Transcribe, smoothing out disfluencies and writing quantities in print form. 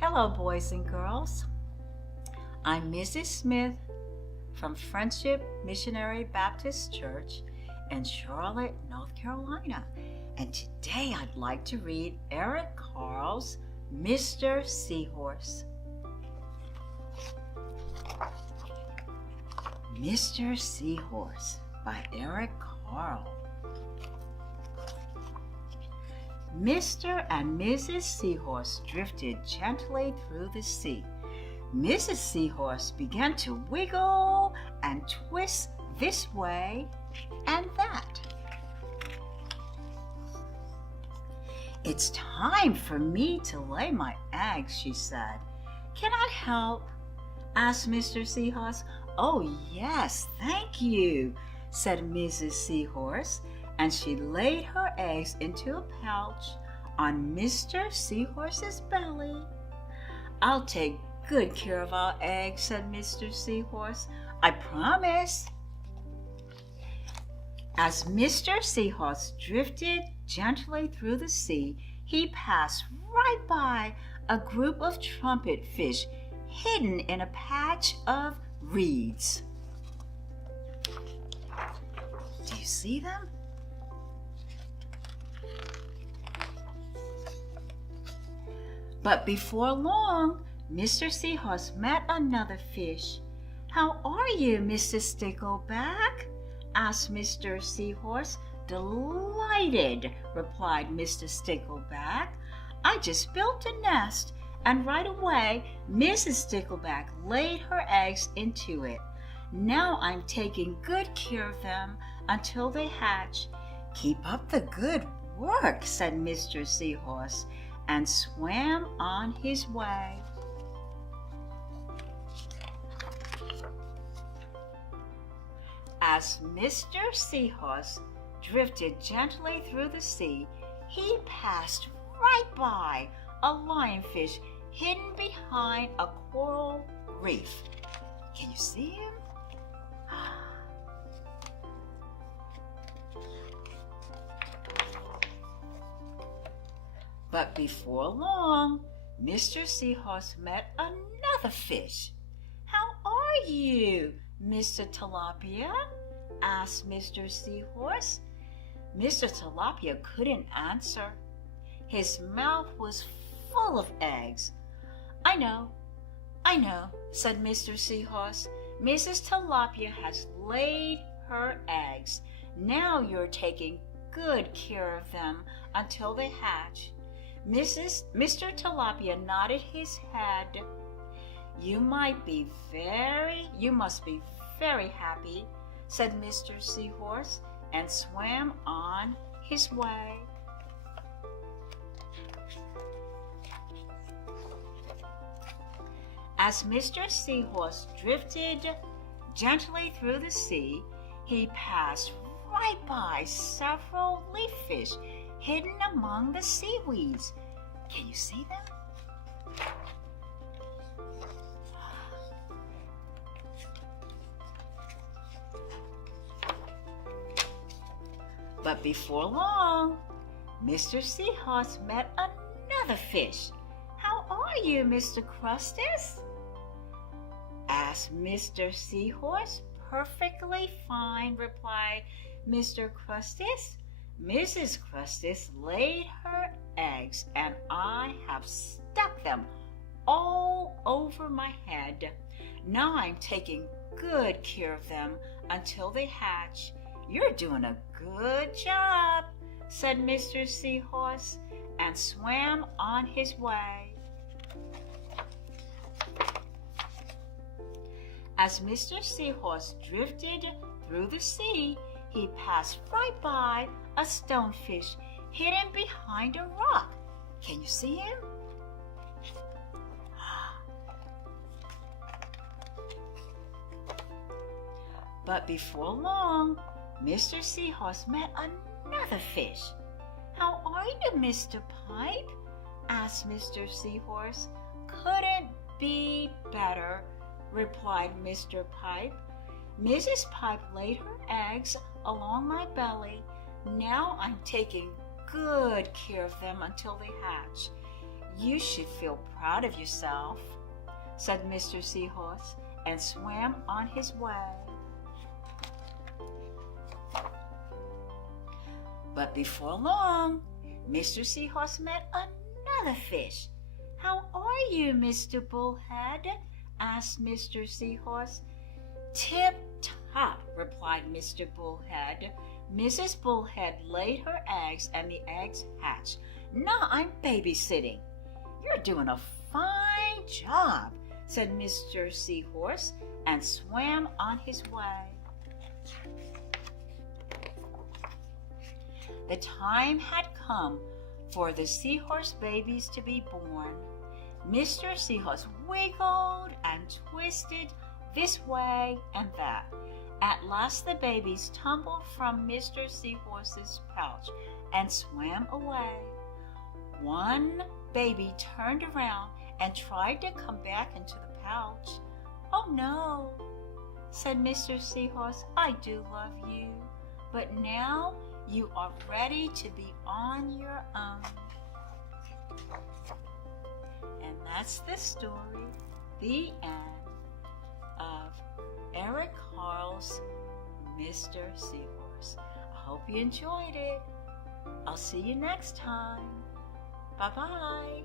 Hello, boys and girls. I'm Mrs. Smith from Friendship Missionary Baptist Church in Charlotte, North Carolina. And today I'd like to read Eric Carle's Mr. Seahorse. Mr. Seahorse by Eric Carle. Mr. and Mrs. Seahorse drifted gently through the sea. Mrs. Seahorse began to wiggle and twist this way and that. "It's time for me to lay my eggs," she said. "Can I help?" asked Mr. Seahorse. "Oh, yes, thank you," said Mrs. Seahorse, and she laid her eggs into a pouch on Mr. Seahorse's belly. "I'll take good care of our eggs," said Mr. Seahorse. "I promise." As Mr. Seahorse drifted gently through the sea, he passed right by a group of trumpet fish hidden in a patch of reeds. Do you see them? But before long, Mr. Seahorse met another fish. "How are you, Mr. Stickleback?" asked Mr. Seahorse. "Delighted," replied Mr. Stickleback. "I just built a nest, and right away Mrs. Stickleback laid her eggs into it. Now I'm taking good care of them until they hatch." "Keep up the good work," said Mr. Seahorse, and swam on his way. As Mr. Seahorse drifted gently through the sea, he passed right by a lionfish hidden behind a coral reef. Can you see him? But before long, Mr. Seahorse met another fish. "How are you, Mr. Tilapia?" asked Mr. Seahorse. Mr. Tilapia couldn't answer. His mouth was full of eggs. I know, said Mr. Seahorse. "Mrs. Tilapia has laid her eggs. Now you're taking good care of them until they hatch." Mr. Tilapia nodded his head. You must be very happy," said Mr. Seahorse, and swam on his way. As Mr. Seahorse drifted gently through the sea, he passed right by several leaf fish hidden among the seaweeds. Can you see them? But before long, Mr. Seahorse met another fish. "How are you, Mr. Crustus?" asked Mr. Seahorse. "Perfectly fine," replied Mr. Crustus. "Mrs. Crustus laid her eggs, and I have stuck them all over my head. Now I'm taking good care of them until they hatch." "You're doing a good job," said Mr. Seahorse, and swam on his way. As Mr. Seahorse drifted through the sea, he passed right by a stonefish hidden behind a rock. Can you see him? But before long, Mr. Seahorse met another fish. "How are you, Mr. Pipe?" asked Mr. Seahorse. "Couldn't be better," replied Mr. Pipe. "Mrs. Pipe laid her eggs along my belly. Now I'm taking good care of them until they hatch. You should feel proud of yourself, said Mr. Seahorse, and swam on his way. But before long, Mr. Seahorse met another fish. How are you, Mr. Bullhead? Asked Mr. Seahorse. Tip-top, replied Mr. Bullhead. Mrs. Bullhead laid her eggs and the eggs hatched. Now I'm babysitting. You're doing a fine job, said Mr. Seahorse, and swam on his way. The time had come for the seahorse babies to be born. Mr. Seahorse wiggled and twisted this way and that. At last the babies tumbled from Mr. Seahorse's pouch and swam away. One baby turned around and tried to come back into the pouch. Oh no, said Mr. Seahorse, I do love you, but now you are ready to be on your own. And that's the story, the end of Eric Carle's Mr. Seahorse. I hope you enjoyed it. I'll see you next time. Bye-bye.